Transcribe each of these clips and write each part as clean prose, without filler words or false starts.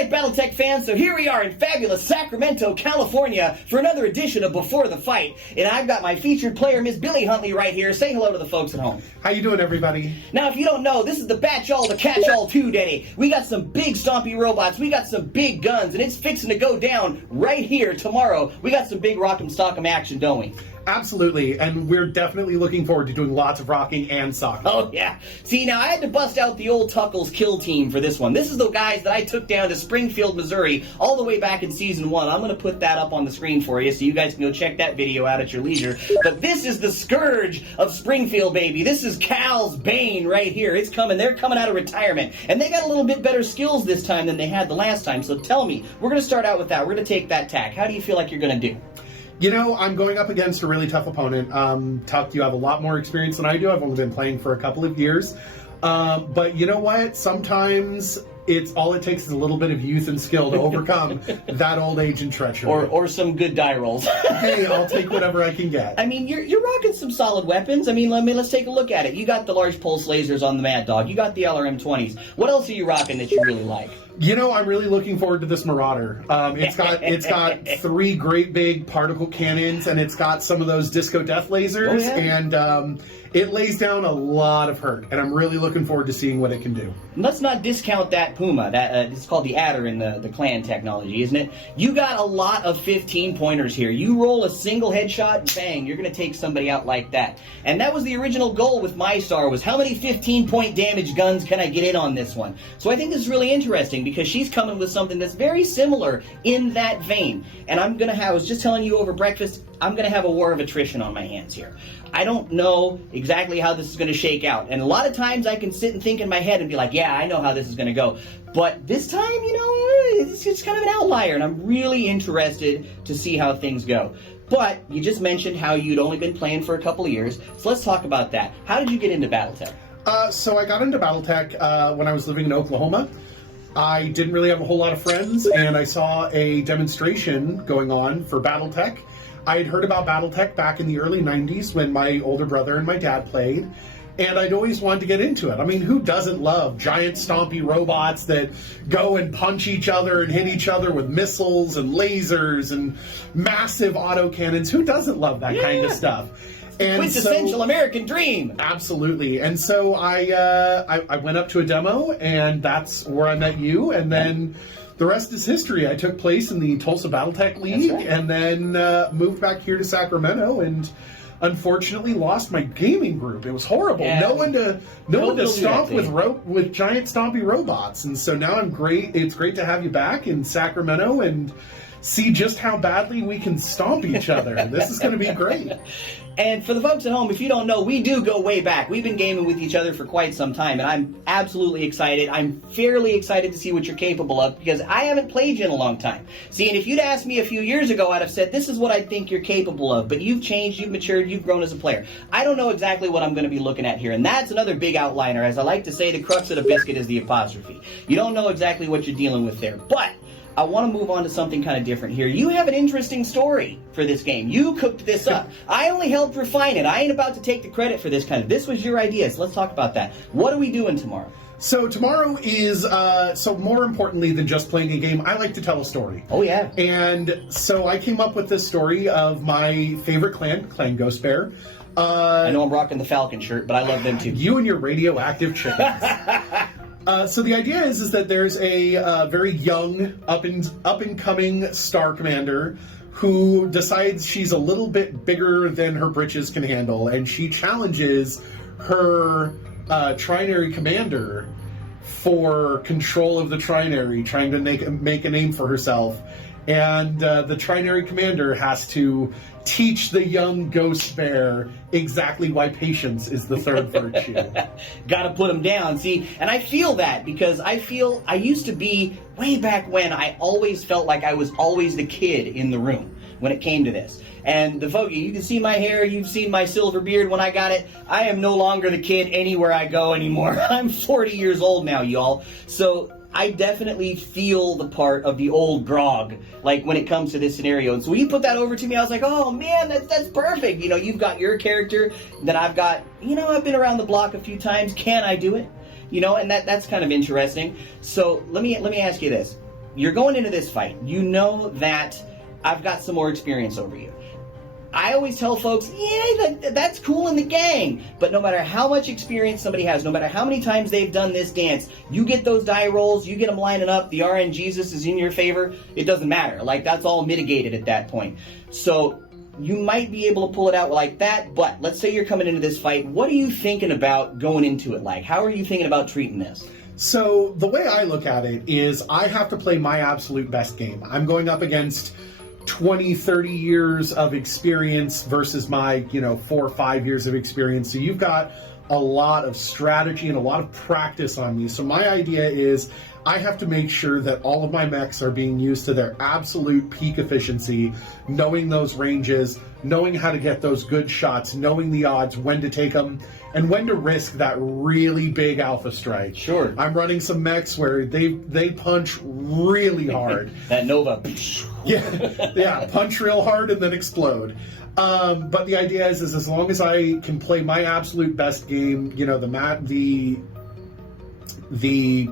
right, Battletech fans, so here we are in fabulous Sacramento, California for another edition of Before the Fight. And I've got my featured player, Miss Billie Huntley, right here. Say hello to the folks at home. How you doing, everybody? Now, if you don't know, this is the Batchall, the catch-all 2 day. We got some big stompy robots, we got some big guns, and it's fixing to go down right here tomorrow. We got some big rock'em sock'em action, don't we? Absolutely, and we're definitely looking forward to doing lots of rocking and socking. Oh, yeah. See, now I had to bust out the old Tuckles kill team for this one. This is the guys that I took down to Springfield, Missouri, all the way back in Season 1. I'm going to put that up on the screen for you so you guys can go check that video out at your leisure. But this is the Scourge of Springfield, baby. This is Cal's Bane right here. It's coming. They're coming out of retirement. And they got a little bit better skills this time than they had the last time. So tell me, we're going to start out with that. We're going to take that tack. How do you feel like you're going to do? You know, I'm going up against a really tough opponent. Tuck, you have a lot more experience than I do. I've only been playing for a couple of years. But you know what? Sometimes all it takes is a little bit of youth and skill to overcome that old age and treachery. Or some good die rolls. Hey, I'll take whatever I can get. I mean, you're rocking some solid weapons. I mean, let's take a look at it. You got the large pulse lasers on the Mad Dog. You got the LRM-20s. What else are you rocking that you really like? You know, I'm really looking forward to this Marauder. It's got 3 great big particle cannons, and it's got some of those disco death lasers, and it lays down a lot of hurt, and I'm really looking forward to seeing what it can do. Let's not discount that Puma. That it's called the Adder in the clan technology, isn't it? You got a lot of 15-pointers here. You roll a single headshot, bang, you're going to take somebody out like that. And that was the original goal with my star, was how many 15-point damage guns can I get in on this one? So I think this is really interesting, because she's coming with something that's very similar in that vein. And I was just telling you over breakfast, I'm going to have a war of attrition on my hands here. I don't know exactly how this is going to shake out. And a lot of times I can sit and think in my head and be like, yeah, I know how this is going to go. But this time, you know, it's just kind of an outlier, and I'm really interested to see how things go. But you just mentioned how you'd only been playing for a couple of years, so let's talk about that. How did you get into Battletech? So I got into Battletech when I was living in Oklahoma. I didn't really have a whole lot of friends, and I saw a demonstration going on for Battletech. I had heard about Battletech back in the early 90s when my older brother and my dad played, and I'd always wanted to get into it. I mean, who doesn't love giant stompy robots that go and punch each other and hit each other with missiles and lasers and massive autocannons? Who doesn't love that kind of stuff? And quintessential American dream. Absolutely. And so I went up to a demo, and that's where I met you, and then the rest is history. I took place in the Tulsa Battletech League, and then moved back here to Sacramento, and unfortunately lost my gaming group. It was horrible. Yeah. No one to stomp with giant stompy robots. And so now it's great to have you back in Sacramento and see just how badly we can stomp each other. This is going to be great. And for the folks at home, if you don't know, we do go way back. We've been gaming with each other for quite some time, and I'm absolutely excited. I'm fairly excited to see what you're capable of, because I haven't played you in a long time. See, and if you'd asked me a few years ago, I'd have said, this is what I think you're capable of, but you've changed, you've matured, you've grown as a player. I don't know exactly what I'm going to be looking at here, and that's another big outliner. As I like to say, the crux of the biscuit is the apostrophe. You don't know exactly what you're dealing with there, but I want to move on to something kind of different here. You have an interesting story for this game. You cooked this up. I only helped refine it. I ain't about to take the credit for this This was your idea, so let's talk about that. What are we doing tomorrow? So tomorrow is, so more importantly than just playing a game, I like to tell a story. Oh, yeah. And so I came up with this story of my favorite Clan Ghost Bear. I know I'm rocking the Falcon shirt, but I love them too. You and your radioactive chickens. So the idea is that there's a very young, up-and-coming Star Commander who decides she's a little bit bigger than her britches can handle, and she challenges her Trinary Commander for control of the Trinary, trying to make a name for herself. And the Trinary Commander has to teach the young Ghost Bear exactly why patience is the third virtue. Gotta put him down. See, and I feel that, because I used to be, way back when, I always felt like I was always the kid in the room when it came to this. And the folks, you can see my hair, you've seen my silver beard when I got it. I am no longer the kid anywhere I go anymore. I'm 40 years old now, y'all. So I definitely feel the part of the old grog, like when it comes to this scenario. And so when you put that over to me, I was like, oh man, that's perfect. You know, you've got your character, then I've got, you know, I've been around the block a few times. Can I do it? You know, and that's kind of interesting. So let me ask you this. you're going into this fight. You know that I've got some more experience over you. I always tell folks, yeah, that's cool in the gang. But no matter how much experience somebody has, no matter how many times they've done this dance, you get those die rolls, you get them lining up, the RNGesus is in your favor, it doesn't matter. Like, that's all mitigated at that point. So you might be able to pull it out like that, but let's say you're coming into this fight. What are you thinking about going into it like? How are you thinking about treating this? So the way I look at it is I have to play my absolute best game. I'm going up against 20, 30 years of experience versus my, 4 or 5 years of experience. So you've got a lot of strategy and a lot of practice on me. So my idea is I have to make sure that all of my mechs are being used to their absolute peak efficiency, knowing those ranges, knowing how to get those good shots, knowing the odds, when to take them, and when to risk that really big alpha strike. Sure. I'm running some mechs where they punch really hard. That Nova. Yeah, punch real hard and then explode. But the idea is as long as I can play my absolute best game, the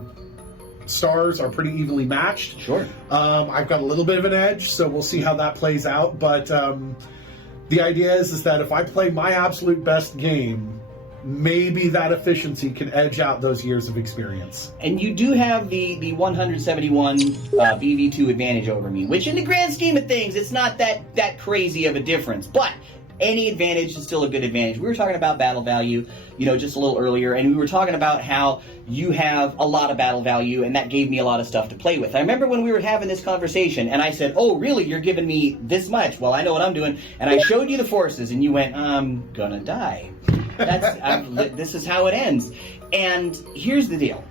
stars are pretty evenly matched. Sure. I've got a little bit of an edge, so we'll see how that plays out. But the idea is that if I play my absolute best game, maybe that efficiency can edge out those years of experience. And you do have the 171 BV2 advantage over me, which in the grand scheme of things, it's not that crazy of a difference. But any advantage is still a good advantage. We were talking about battle value, just a little earlier, and we were talking about how you have a lot of battle value, and that gave me a lot of stuff to play with. I remember when we were having this conversation, and I said, oh, really, you're giving me this much? Well, I know what I'm doing. And I showed you the forces, and you went, I'm gonna die. This is how it ends. And here's the deal.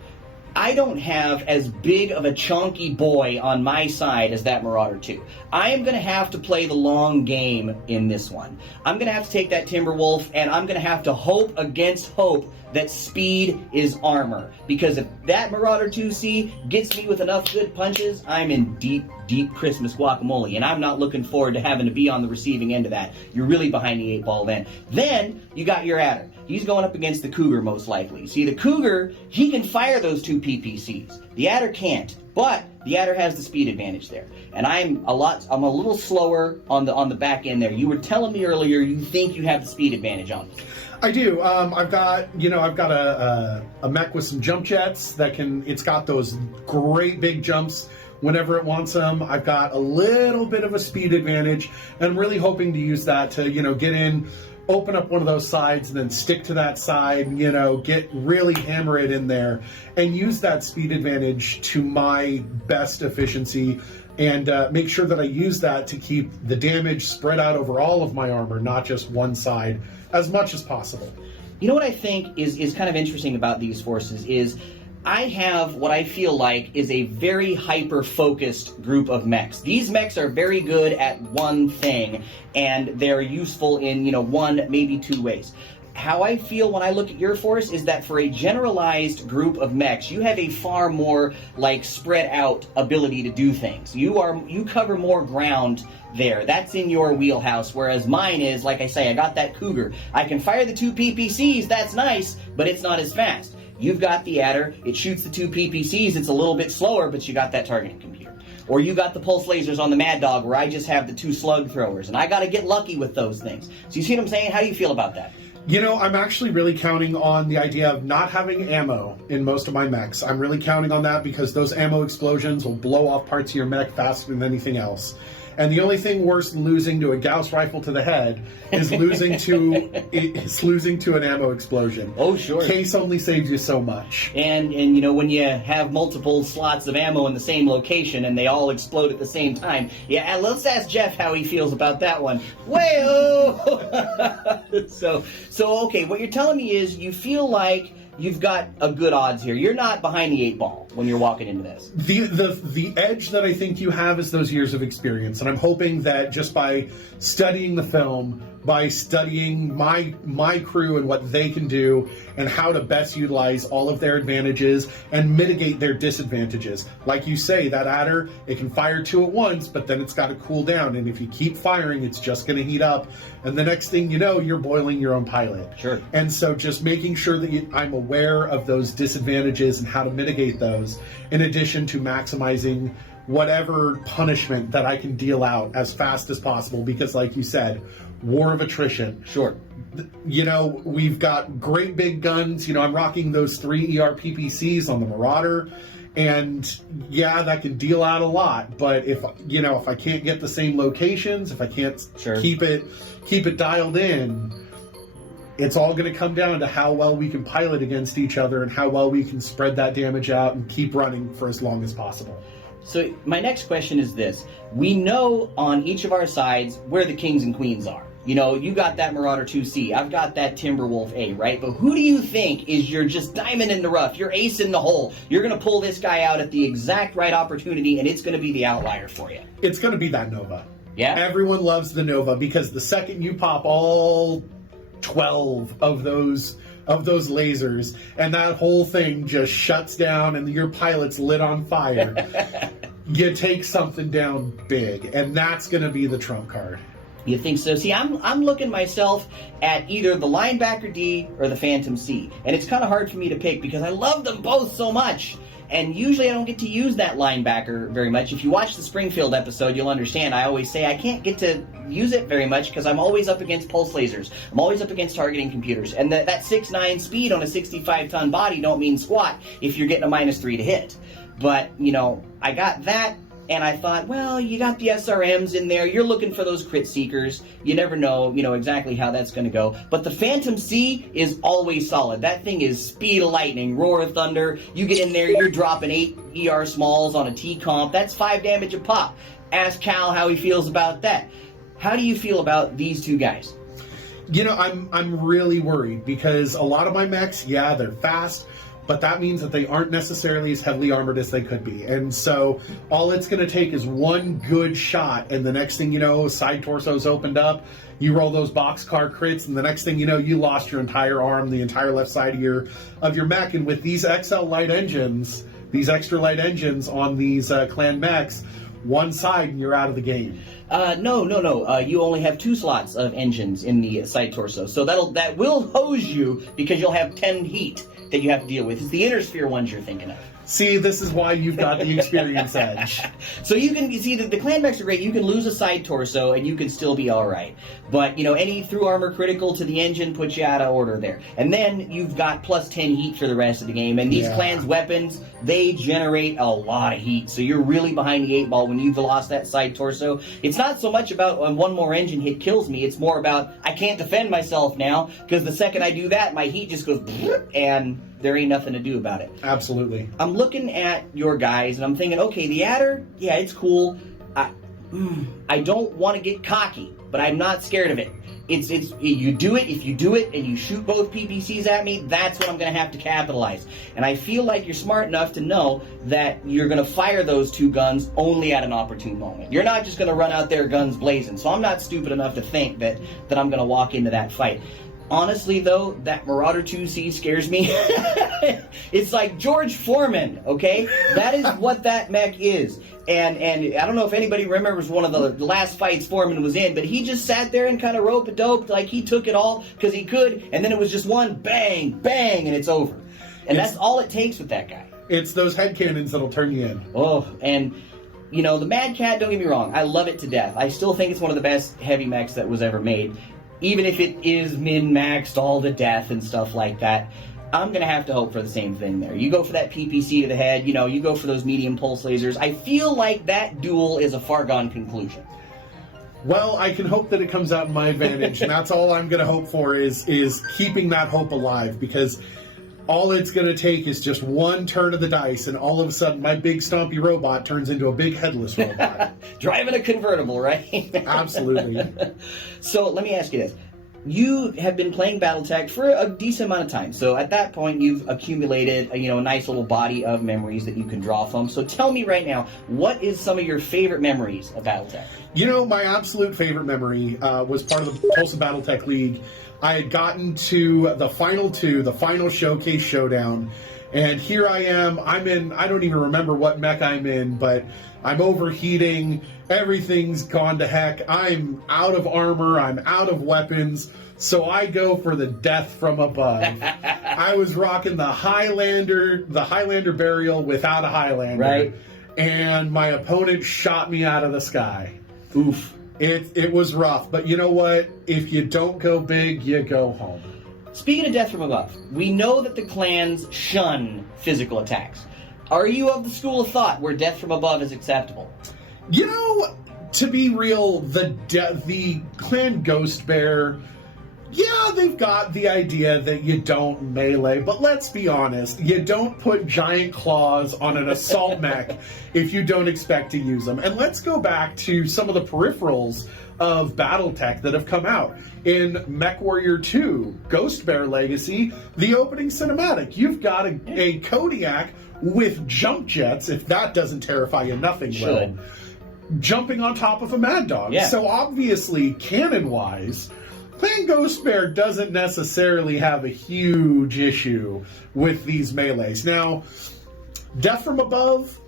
I don't have as big of a chunky boy on my side as that Marauder 2. I am going to have to play the long game in this one. I'm going to have to take that Timberwolf, and I'm going to have to hope against hope that speed is armor. Because if that Marauder 2C gets me with enough good punches, I'm in deep, deep Christmas guacamole, and I'm not looking forward to having to be on the receiving end of that. You're really behind the 8-ball then. Then, you got your Adder. He's going up against the Cougar, most likely. See, the Cougar, he can fire those 2 PPCs. The Adder can't, but the Adder has the speed advantage there. And I'm a little slower on the back end there. You were telling me earlier you think you have the speed advantage on me. I do. I've got a mech with some jump jets it's got those great big jumps whenever it wants them. I've got a little bit of a speed advantage, and I'm really hoping to use that to, get in, open up one of those sides, and then stick to that side, hammer it in there, and use that speed advantage to my best efficiency, and make sure that I use that to keep the damage spread out over all of my armor, not just one side, as much as possible. You know what I think is kind of interesting about these forces is I have what I feel like is a very hyper-focused group of mechs. These mechs are very good at one thing, and they're useful in, one, maybe 2 ways. How I feel when I look at your force is that for a generalized group of mechs, you have a far more, spread out ability to do things. You cover more ground there. That's in your wheelhouse, whereas mine is, like I say, I got that Cougar. I can fire the 2 PPCs, that's nice, but it's not as fast. You've got the Adder, it shoots the 2 PPCs, it's a little bit slower, but you got that targeting computer. Or you got the pulse lasers on the Mad Dog, where I just have the 2 slug throwers, and I gotta get lucky with those things. So you see what I'm saying? How do you feel about that? I'm actually really counting on the idea of not having ammo in most of my mechs. I'm really counting on that because those ammo explosions will blow off parts of your mech faster than anything else. And the only thing worse than losing to a Gauss rifle to the head is losing to an ammo explosion. Oh, sure. Case only saves you so much. And when you have multiple slots of ammo in the same location and they all explode at the same time, yeah, let's ask Jeff how he feels about that one. Way-oh! So okay, what you're telling me is you feel like you've got a good odds here. You're not behind the 8-ball when you're walking into this. The edge that I think you have is those years of experience, and I'm hoping that just by studying the film, by studying my crew and what they can do and how to best utilize all of their advantages and mitigate their disadvantages. Like you say, that Adder, it can fire 2 at once, but then it's got to cool down, and if you keep firing, it's just going to heat up, and the next thing you know, you're boiling your own pilot. Sure. And so just making sure that I'm aware of those disadvantages and how to mitigate those, in addition to maximizing whatever punishment that I can deal out as fast as possible, because like you said, war of attrition. Sure. You know, we've got great big guns. You know, I'm rocking those 3 ERPPCs on the Marauder, and yeah, that can deal out a lot. But if I can't get the same locations, if I can't keep it dialed in, it's all going to come down to how well we can pilot against each other and how well we can spread that damage out and keep running for as long as possible. So my next question is this. We know on each of our sides where the kings and queens are. You know, you got that Marauder 2C, I've got that Timberwolf A, right? But who do you think is your just diamond in the rough, your ace in the hole? You're going to pull this guy out at the exact right opportunity, and it's going to be the outlier for you. It's going to be that Nova. Yeah? Everyone loves the Nova, because the second you pop all 12 of those lasers, and that whole thing just shuts down and your pilot's lit on fire, you take something down big, and that's going to be the trump card. You think so? See, I'm looking myself at either the linebacker D or the Phantom C, and it's kind of hard for me to pick because I love them both so much. And usually I don't get to use that linebacker very much. If you watch the Springfield episode, you'll understand I always say I can't get to use it very much because I'm always up against pulse lasers. I'm always up against targeting computers. And that 6'9" speed on a 65-ton body don't mean squat if you're getting a -3 to hit. But, you know, I got that. And I thought, well, you got the SRMs in there. You're looking for those crit seekers. You never know, exactly how that's going to go. But the Phantom C is always solid. That thing is speed of lightning, roar of thunder. You get in there, you're dropping 8 ER smalls on a T-comp. That's 5 damage a pop. Ask Cal how he feels about that. How do you feel about these two guys? You know, I'm really worried because a lot of my mechs, yeah, they're fast, but that means that they aren't necessarily as heavily armored as they could be. And so all it's going to take is one good shot, and the next thing you know, side torso's opened up, you roll those boxcar crits, and the next thing you know, you lost your entire arm, the entire left side of your mech. And with these XL light engines, these extra light engines on these clan mechs, one side and you're out of the game. No. You only have 2 slots of engines in the side torso. So that will hose you because you'll have 10 heat that you have to deal with. It's the inner sphere ones you're thinking of. See, this is why you've got the experience edge. So you see the clan mechs are great. You can lose a side torso and you can still be all right. But any through armor critical to the engine puts you out of order there. And then you've got plus 10 heat for the rest of the game. And these clans' weapons, they generate a lot of heat. So you're really behind the 8 ball when you've lost that side torso. It's not so much about one more engine hit kills me. It's more about I can't defend myself now because the second I do that, my heat just goes and there ain't nothing to do about it. Absolutely. I'm looking at your guys and I'm thinking, okay, the adder, yeah, it's cool. I don't want to get cocky, but I'm not scared of it. It's you do it. If you do it and you shoot both PPCs at me, that's what I'm going to have to capitalize. And I feel like you're smart enough to know that you're going to fire those 2 guns only at an opportune moment. You're not just going to run out there guns blazing. So I'm not stupid enough to think that I'm going to walk into that fight. Honestly, though, that Marauder 2C scares me. It's like George Foreman, okay? That is what that mech is. And I don't know if anybody remembers one of the last fights Foreman was in, but he just sat there and kind of rope-a-doped like he took it all because he could, and then it was just one bang, bang, and it's over. And that's all it takes with that guy. It's those head cannons that'll turn you in. Oh, and the Mad Cat, don't get me wrong, I love it to death. I still think it's one of the best heavy mechs that was ever made. Even if it is min-maxed all to death and stuff like that, I'm going to have to hope for the same thing there. You go for that PPC to the head, you go for those medium pulse lasers. I feel like that duel is a far-gone conclusion. Well, I can hope that it comes out in my advantage, and that's all I'm going to hope for is keeping that hope alive, because all it's going to take is just one turn of the dice, and all of a sudden my big stompy robot turns into a big headless robot. Driving a convertible, right? Absolutely. So let me ask you this. You have been playing Battletech for a decent amount of time. So at that point, you've accumulated a nice little body of memories that you can draw from. So tell me right now, what is some of your favorite memories of Battletech? My absolute favorite memory was part of the Tulsa Battletech League. I had gotten to the final 2, the final showcase showdown, and here I am. I don't even remember what mech I'm in, but I'm overheating. Everything's gone to heck. I'm out of armor. I'm out of weapons. So I go for the death from above. I was rocking the Highlander burial without a Highlander. Right. and my opponent shot me out of the sky. Oof. It was rough, but you know what? If you don't go big, you go home. Speaking of death from above, we know that the clans shun physical attacks. Are you of the school of thought where death from above is acceptable? You know, to be real, the clan Ghost Bear, yeah, they've got the idea that you don't melee, but let's be honest, you don't put giant claws on an assault mech if you don't expect to use them. And let's go back to some of the peripherals of Battletech that have come out. In MechWarrior 2, Ghost Bear Legacy, the opening cinematic, you've got a Kodiak with jump jets, if that doesn't terrify you, nothing will, jumping on top of a Mad Dog. Yeah. So obviously, canon-wise, Clan Ghost Bear doesn't necessarily have a huge issue with these melees. Now, death from above,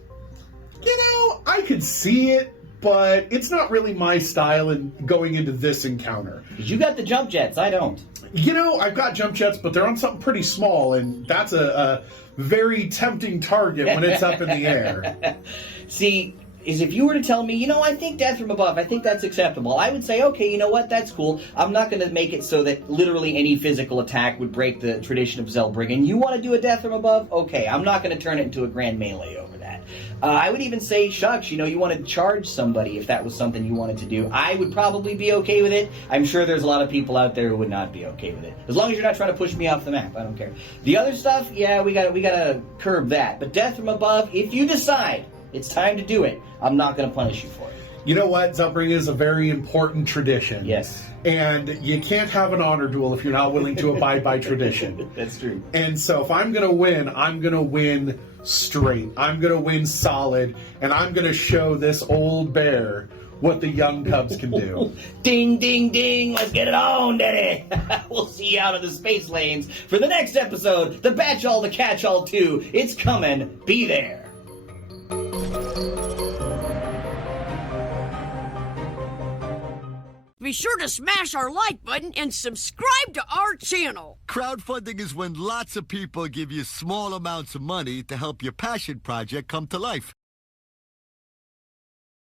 you know, I could see it, but it's not really my style in going into this encounter. Because you got the jump jets, I don't. You know, I've got jump jets, but they're on something pretty small, and that's a very tempting target when it's up in the air. See, is if you were to tell me, you know, I think death from above, I think that's acceptable, I would say, okay, you know what, that's cool. I'm not going to make it so that literally any physical attack would break the tradition of Zellbriggen. You want to do a death from above? Okay, I'm not going to turn it into a grand melee over that. I would even say, shucks, you know, you want to charge somebody if that was something you wanted to do. I would probably be okay with it. I'm sure there's a lot of people out there who would not be okay with it. As long as you're not trying to push me off the map, I don't care. The other stuff, yeah, we gotta curb that. But death from above, if you decide it's time to do it, I'm not going to punish you for it. You know what? Zellbriggen is a very important tradition. Yes. And you can't have an honor duel if you're not willing to abide by tradition. That's true. And so if I'm going to win straight. I'm going to win solid. And I'm going to show this old bear what the young cubs can do. Ding, ding, ding. Let's get it on, Daddy. We'll see you out of the space lanes for the next episode, the Batchall, the Catchall 2. It's coming. Be there. Be sure to smash our like button and subscribe to our channel. Crowdfunding is when lots of people give you small amounts of money to help your passion project come to life.